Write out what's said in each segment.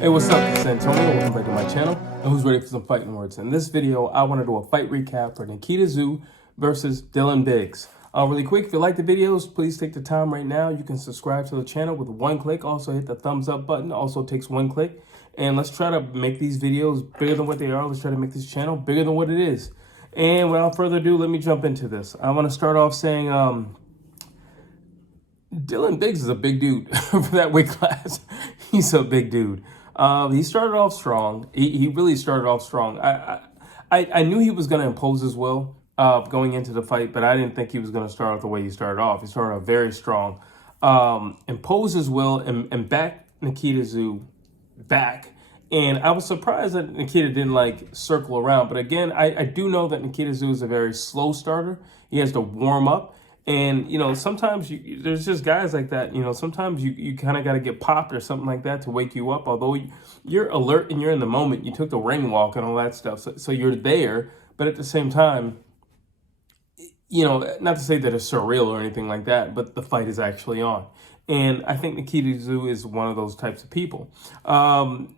Hey, what's up? This is Antonio. Welcome back to my channel. And who's ready for some fighting words? In this video, I want to do a fight recap for Nikita Tszyu versus Dylan Biggs. Really quick, if you like the videos, please take the time right now. You can subscribe to the channel with one click. Also hit the thumbs up button. Also takes one click. And let's try to make these videos bigger than what they are. Let's try to make this channel bigger than what it is. And without further ado, let me jump into this. I want to start off saying Dylan Biggs is a big dude for that weight class. He's a big dude. He started off strong. He really started off strong. I knew he was going to impose his will going into the fight, but I didn't think he was going to start off the way he started off. He started off very strong. Imposed his will and back Nikita Tszyu back. And I was surprised that Nikita didn't circle around. But again, I do know that Nikita Tszyu is a very slow starter. He has to warm up. And, sometimes there's just guys like that, sometimes you kind of got to get popped or something like that to wake you up. Although you're alert and you're in the moment, you took the ring walk and all that stuff. So you're there. But at the same time, not to say that it's surreal or anything like that, but the fight is actually on. And I think Nikita Tszyu is one of those types of people. Dylan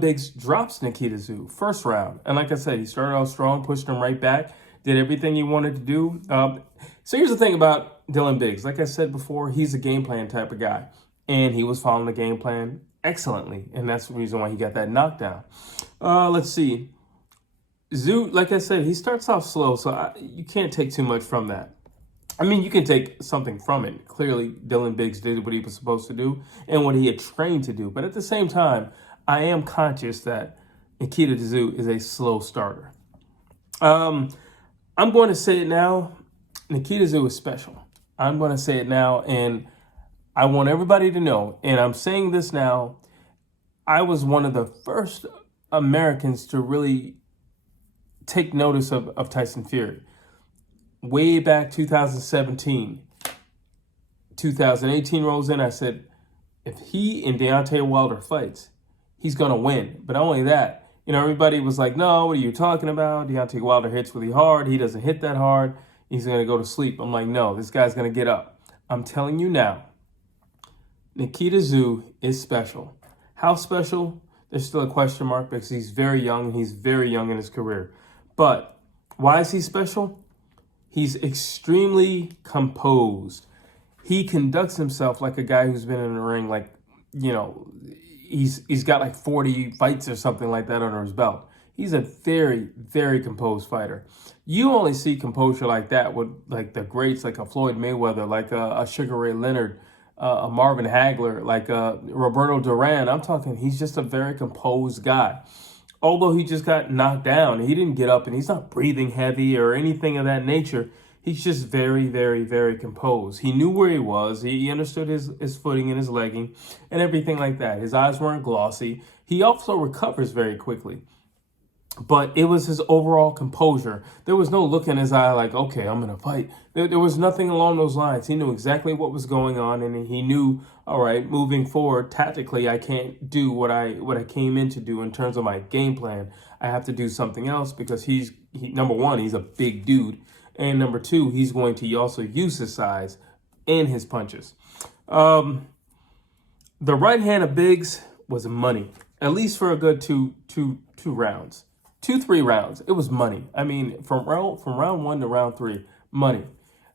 Biggs drops Nikita Tszyu first round. And like I said, he started off strong, pushed him right back. Did everything he wanted to do. So here's the thing about Dylan Biggs. Like I said before, he's a game plan type of guy. And he was following the game plan excellently. And that's the reason why he got that knockdown. Let's see. Tszyu, like I said, he starts off slow. So you can't take too much from that. I mean, you can take something from it. Clearly, Dylan Biggs did what he was supposed to do and what he had trained to do. But at the same time, I am conscious that Nikita Tszyu is a slow starter. I'm going to say it now. Nikita Tszyu is special. I'm going to say it now, and I want everybody to know, and I'm saying this now, I was one of the first Americans to really take notice of Tyson Fury. Way back 2017, 2018 rolls in, I said, if he and Deontay Wilder fights, he's going to win. But not only that, everybody was like, no, what are you talking about? Deontay Wilder hits really hard. He doesn't hit that hard. He's going to go to sleep. I'm like, no, this guy's going to get up. I'm telling you now, Nikita Tszyu is special. How special? There's still a question mark because he's very young and he's very young in his career. But why is he special? He's extremely composed. He conducts himself like a guy who's been in the ring, he's got like 40 fights or something like that under his belt. He's a very, very composed fighter. You only see composure like that with like the greats, like a Floyd Mayweather, like a Sugar Ray Leonard, a Marvin Hagler, like Roberto Duran. I'm talking, he's just a very composed guy. Although he just got knocked down, he didn't get up and he's not breathing heavy or anything of that nature. He's just very, very, very composed. He knew where he was. He understood his footing and his legging and everything like that. His eyes weren't glossy. He also recovers very quickly. But it was his overall composure. There was no look in his eye like, okay, I'm going to fight. There was nothing along those lines. He knew exactly what was going on, and he knew, all right, moving forward, tactically, I can't do what I came in to do in terms of my game plan. I have to do something else because number one, he's a big dude. And number two, he's going to also use his size and his punches. The right hand of Biggs was money, at least for a good two rounds. 2-3 rounds, it was money. I mean, from round one to round three, money.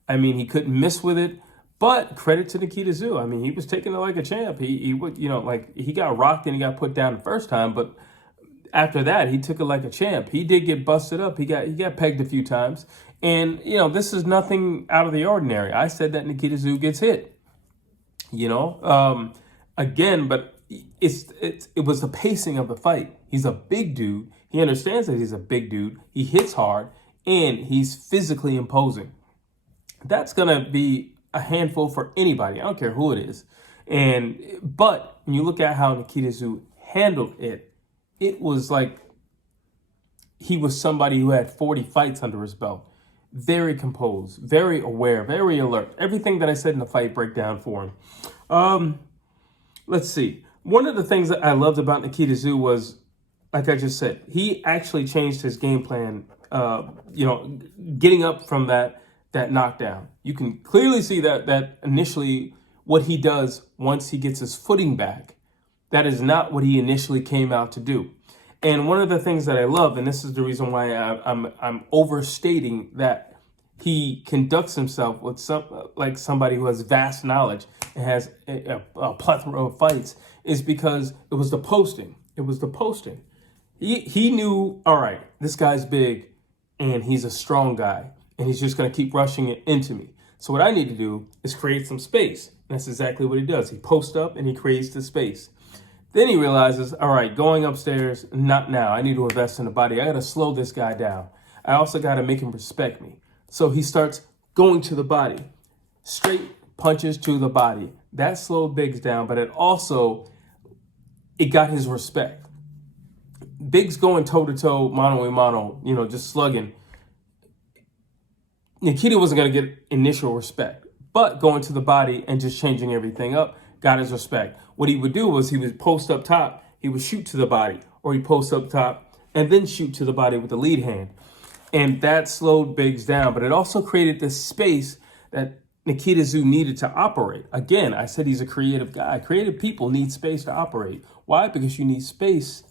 I mean, he couldn't miss with it, but credit to Nikita Tszyu. I mean, he was taking it like a champ. He would, he got rocked and he got put down the first time, but after that, he took it like a champ. He did get busted up. He got pegged a few times. And, this is nothing out of the ordinary. I said that Nikita Tszyu gets hit, again, but it was the pacing of the fight. He's a big dude. He understands that he's a big dude. He hits hard, and he's physically imposing. That's going to be a handful for anybody. I don't care who it is. But when you look at how Nikita Tszyu handled it, it was like he was somebody who had 40 fights under his belt. Very composed, very aware, very alert. Everything that I said in the fight breakdown for him. Let's see. One of the things that I loved about Nikita Tszyu was, like I just said, he actually changed his game plan, getting up from that knockdown. You can clearly see that initially what he does once he gets his footing back That is not what he initially came out to do. And one of the things that I love, and this is the reason why I'm overstating that he conducts himself with somebody who has vast knowledge and has a plethora of fights, is because it was the posting. It was the posting. He knew, all right, this guy's big and he's a strong guy and he's just going to keep rushing it into me. So what I need to do is create some space. And that's exactly what he does. He posts up and he creates the space. Then he realizes, all right, going upstairs, not now. I need to invest in the body. I got to slow this guy down. I also got to make him respect me. So he starts going to the body, straight punches to the body. That slowed Biggs down, but it got his respect. Biggs going toe-to-toe, mano-a-mano, just slugging. Nikita wasn't going to get initial respect, but going to the body and just changing everything up got his respect. What he would do was he would post up top, he would shoot to the body, or he'd post up top and then shoot to the body with the lead hand. And that slowed Biggs down, but it also created this space that Nikita Tszyu needed to operate. Again, I said he's a creative guy. Creative people need space to operate. Why? Because you need space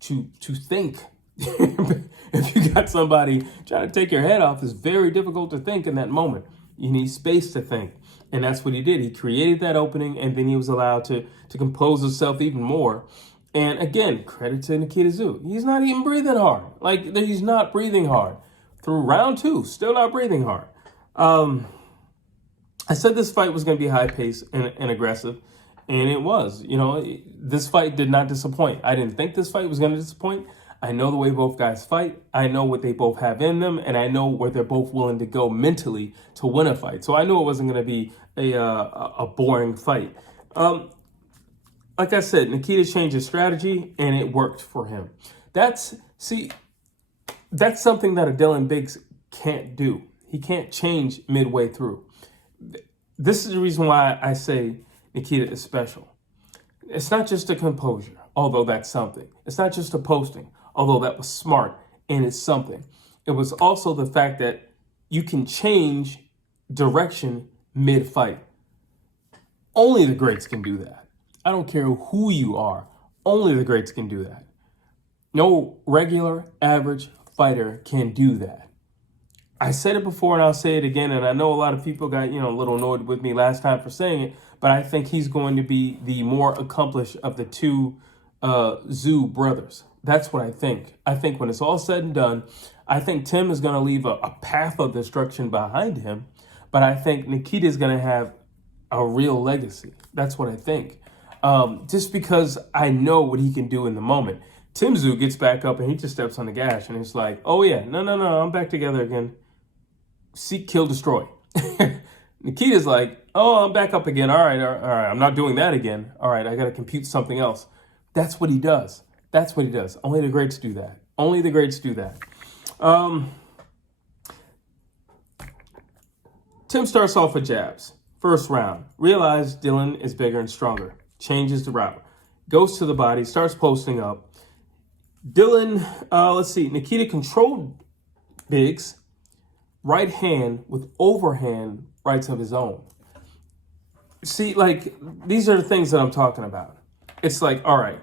to think. If you got somebody trying to take your head off, it's very difficult to think in that moment. You need space to think. And that's what he did. He created that opening, and then he was allowed to compose himself even more. And again, credit to Nikita Tszyu. He's not even breathing hard. He's not breathing hard. Through round 2, still not breathing hard. I said this fight was going to be high-paced and aggressive, and it was. This fight did not disappoint. I didn't think this fight was going to disappoint. I know the way both guys fight. I know what they both have in them, and I know where they're both willing to go mentally to win a fight. So I knew it wasn't going to be a boring fight. Like I said, Nikita changed his strategy, and it worked for him. That's something that a Dylan Biggs can't do. He can't change midway through. This is the reason why I say Nikita is special. It's not just a composure, although that's something. It's not just a posting, although that was smart and it's something. It was also the fact that you can change direction mid-fight. Only the greats can do that. I don't care who you are. Only the greats can do that. No regular, average fighter can do that. I said it before and I'll say it again, and I know a lot of people got, a little annoyed with me last time for saying it, but I think he's going to be the more accomplished of the two Tszyu brothers. That's what I think. I think when it's all said and done, I think Tim is going to leave a path of destruction behind him, but I think Nikita is going to have a real legacy. That's what I think. Just because I know what he can do in the moment. Tim Tszyu gets back up and he just steps on the gas and it's like, oh yeah, no, I'm back together again. Seek, kill, destroy. Nikita's like, oh, I'm back up again. All right, I'm not doing that again. All right, I got to compute something else. That's what he does. That's what he does. Only the greats do that. Only the greats do that. Tim starts off with jabs. First round. Realize Dylan is bigger and stronger. Changes the route. Goes to the body. Starts posting up. Dylan, let's see. Nikita controlled Biggs. Right hand with overhand rights of his own. See, these are the things that I'm talking about. It's like, all right,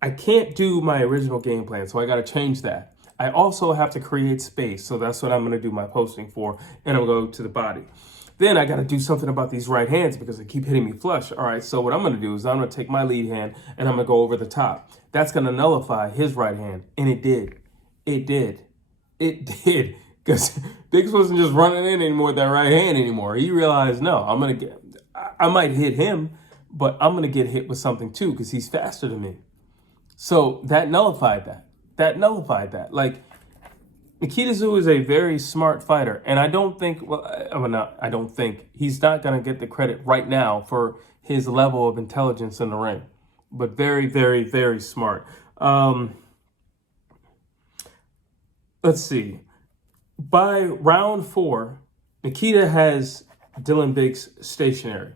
I can't do my original game plan, so I got to change that. I also have to create space, so that's what I'm going to do my posting for, and I'm going to go to the body. Then I got to do something about these right hands because they keep hitting me flush. All right, so what I'm going to do is I'm going to take my lead hand, and I'm going to go over the top. That's going to nullify his right hand, and it did. It did. It did. Because Biggs wasn't just running in anymore with that right hand anymore. He realized, no, I might hit him, but I'm going to get hit with something too because he's faster than me. So that nullified that. Nikita Tszyu is a very smart fighter. And I don't think, he's not going to get the credit right now for his level of intelligence in the ring. But very, very, very smart. Let's see. By round 4, Nikita has Dylan Biggs stationary.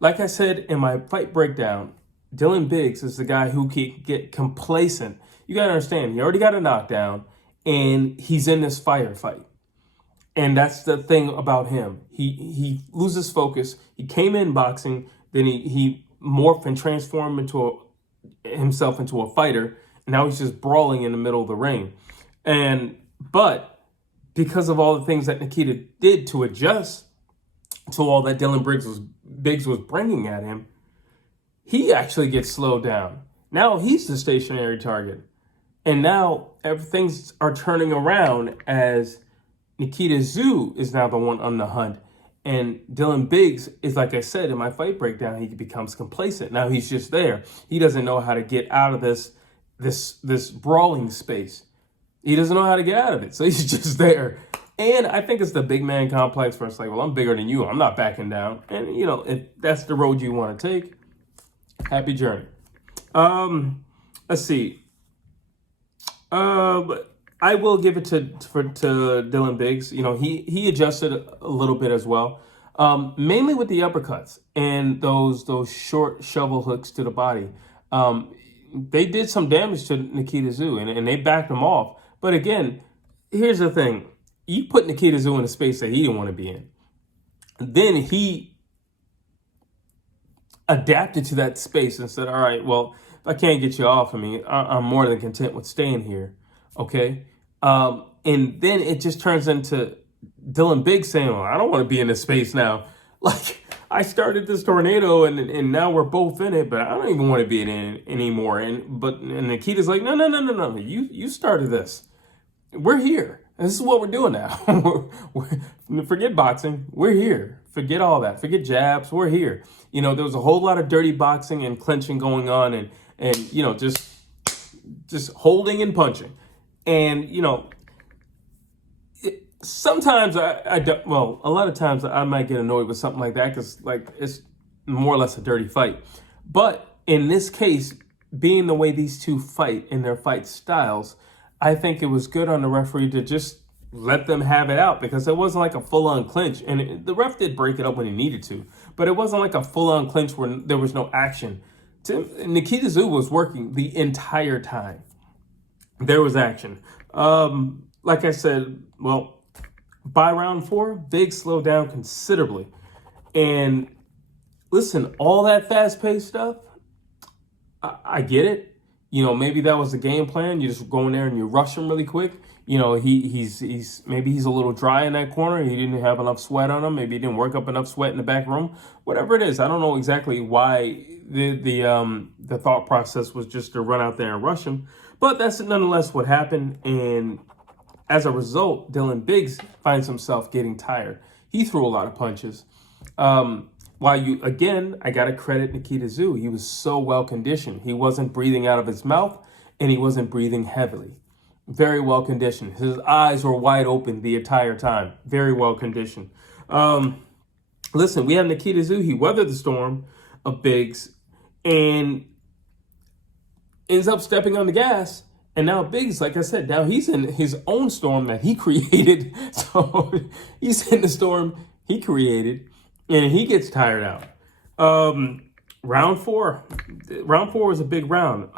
Like I said in my fight breakdown, Dylan Biggs is the guy who can get complacent. You got to understand, he already got a knockdown, and he's in this firefight. And that's the thing about him. He loses focus. He came in boxing, then he morph and transform himself into a fighter. Now he's just brawling in the middle of the ring. But because of all the things that Nikita did to adjust to all that Biggs was bringing at him, he actually gets slowed down. Now he's the stationary target. And now things are turning around as Nikita Tszyu is now the one on the hunt. And Dylan Biggs is, like I said in my fight breakdown, he becomes complacent. Now he's just there. He doesn't know how to get out of this brawling space. He doesn't know how to get out of it. So he's just there. And I think it's the big man complex where it's like, well, I'm bigger than you. I'm not backing down. And, if that's the road you want to take, happy journey. Let's see. I will give it to Dylan Biggs. He adjusted a little bit as well, mainly with the uppercuts and those short shovel hooks to the body. They did some damage to Nikita Tszyu, and they backed him off. But again, here's the thing. You put Nikita Tszyu in a space that he didn't want to be in. Then he adapted to that space and said, all right, well, if I can't get you off of me, I'm more than content with staying here. Okay. And then it just turns into Dylan Biggs saying, well, I don't want to be in this space now. Like, I started this tornado and now we're both in it, but I don't even want to be in it anymore. And Nikita's like, no. You started this. We're here. This is what we're doing now. Forget boxing. We're here. Forget all that. Forget jabs. We're here. There was a whole lot of dirty boxing and clinching going on and just holding and punching. And, sometimes I don't, well, a lot of times I might get annoyed with something like that because, it's more or less a dirty fight. But in this case, being the way these two fight in their fight styles, I think it was good on the referee to just let them have it out because it wasn't like a full-on clinch. And the ref did break it up when he needed to, but it wasn't like a full-on clinch where there was no action. Nikita Tszyu was working the entire time. There was action. Like I said, well, by round 4, Biggs slowed down considerably. And listen, all that fast-paced stuff, I get it. Maybe that was the game plan. You just go in there and you rush him really quick. He's maybe he's a little dry in that corner. He didn't have enough sweat on him. Maybe he didn't work up enough sweat in the back room. Whatever it is, I don't know exactly why the thought process was just to run out there and rush him. But that's nonetheless what happened. And as a result, Dylan Biggs finds himself getting tired. He threw a lot of punches. I got to credit Nikita Tszyu. He was so well conditioned. He wasn't breathing out of his mouth and he wasn't breathing heavily. Very well conditioned. His eyes were wide open the entire time. Very well conditioned. Listen, we have Nikita Tszyu. He weathered the storm of Biggs and ends up stepping on the gas. And now Biggs, like I said, now he's in his own storm that he created. So he's in the storm he created. And he gets tired out. Round 4 was a big round.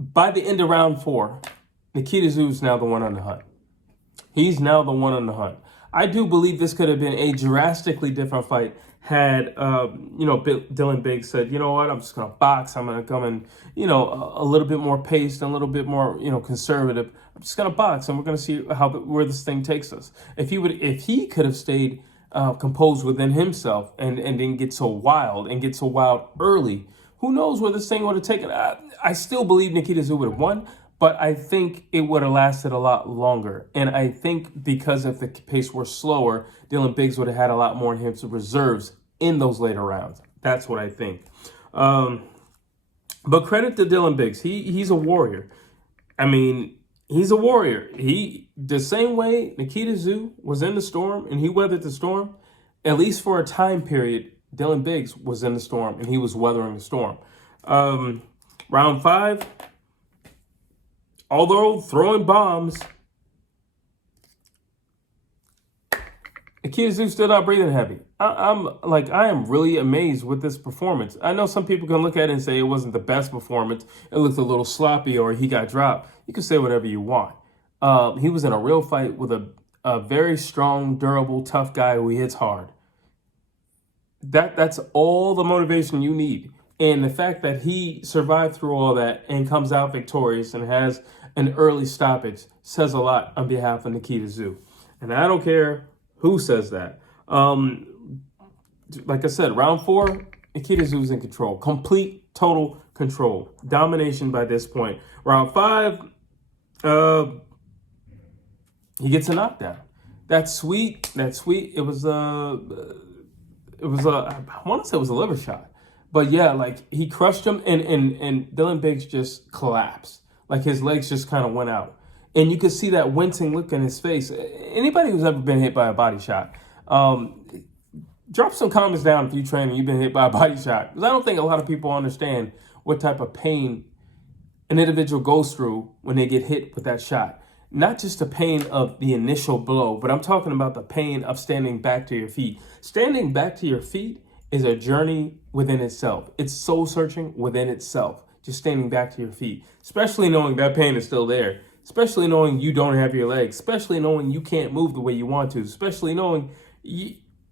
By the end of round 4, Nikita Tszyu is now the one on the hunt. He's now the one on the hunt. I do believe this could have been a drastically different fight had, Dylan Biggs said, you know what, I'm just going to box. I'm going to come in, a little bit more paced and a little bit more, conservative. I'm just going to box and we're going to see where this thing takes us. If he could have stayed composed within himself and didn't get so wild early, who knows where this thing would have taken. I still believe Nikita Tszyu would have won, but I think it would have lasted a lot longer. And I think because if the pace were slower, Dylan Biggs would have had a lot more in his reserves in those later rounds. That's what I think. But credit to Dylan Biggs. He's a warrior. I mean, he's a warrior. The same way Nikita Tszyu was in the storm and he weathered the storm, at least for a time period, Dylan Biggs was in the storm and he was weathering the storm. Round 5, although throwing bombs, Nikita Tszyu still not breathing heavy. I am really amazed with this performance. I know some people can look at it and say it wasn't the best performance. It looked a little sloppy or he got dropped. You can say whatever you want. He was in a real fight with a very strong, durable, tough guy who hits hard. That's all the motivation you need. And the fact that he survived through all that and comes out victorious and has an early stoppage says a lot on behalf of Nikita Tszyu. And I don't care who says that. Like I said, round 4, Nikita Tszyu in control. Complete, total control. Domination by this point. Round 5, he gets a knockdown. That's sweet. That's sweet. It was I want to say it was a liver shot. But yeah, like he crushed him and Dylan Biggs just collapsed. Like his legs just kind of went out. And you could see that wincing look in his face. Anybody who's ever been hit by a body shot, drop some comments down if you train and you've been hit by a body shot. Because I don't think a lot of people understand what type of pain an individual goes through when they get hit with that shot. Not just the pain of the initial blow, but I'm talking about the pain of standing back to your feet. Standing back to your feet is a journey within itself. It's soul searching within itself. Just standing back to your feet, especially knowing that pain is still there, especially knowing you don't have your legs, especially knowing you can't move the way you want to, especially knowing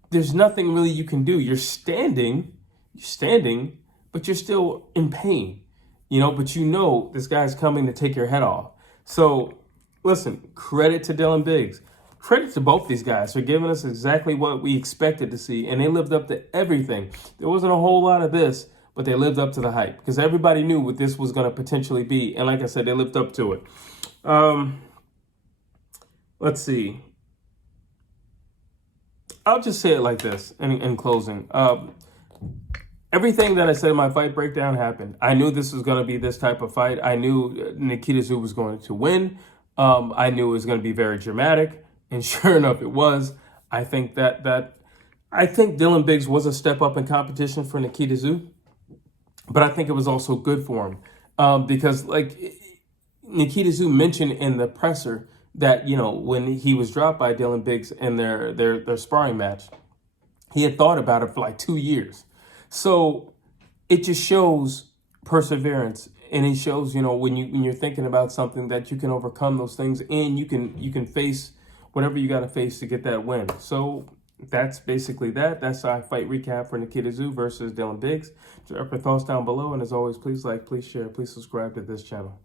there's nothing really you can do. You're standing, but you're still in pain, but you know this guy's coming to take your head off. So listen, credit to Dylan Biggs. Credit to both these guys for giving us exactly what we expected to see, and they lived up to everything. There wasn't a whole lot of this, but they lived up to the hype because everybody knew what this was going to potentially be. And like I said, they lived up to it. Let's see. I'll just say it like this in closing. Everything that I said in my fight breakdown happened. I knew this was going to be this type of fight. I knew Nikita Tszyu was going to win. I knew it was going to be very dramatic. And sure enough, it was. I think Dylan Biggs was a step up in competition for Nikita Tszyu. But I think it was also good for him because, like, Nikita Tszyu mentioned in the presser that, when he was dropped by Dylan Biggs in their sparring match, he had thought about it for like 2 years. So it just shows perseverance, and it shows, when you're thinking about something, that you can overcome those things and you can face whatever you got to face to get that win. So that's basically that. That's our fight recap for Nikita Tszyu versus Dylan Biggs. Drop your thoughts down below. And as always, please like, please share, please subscribe to this channel.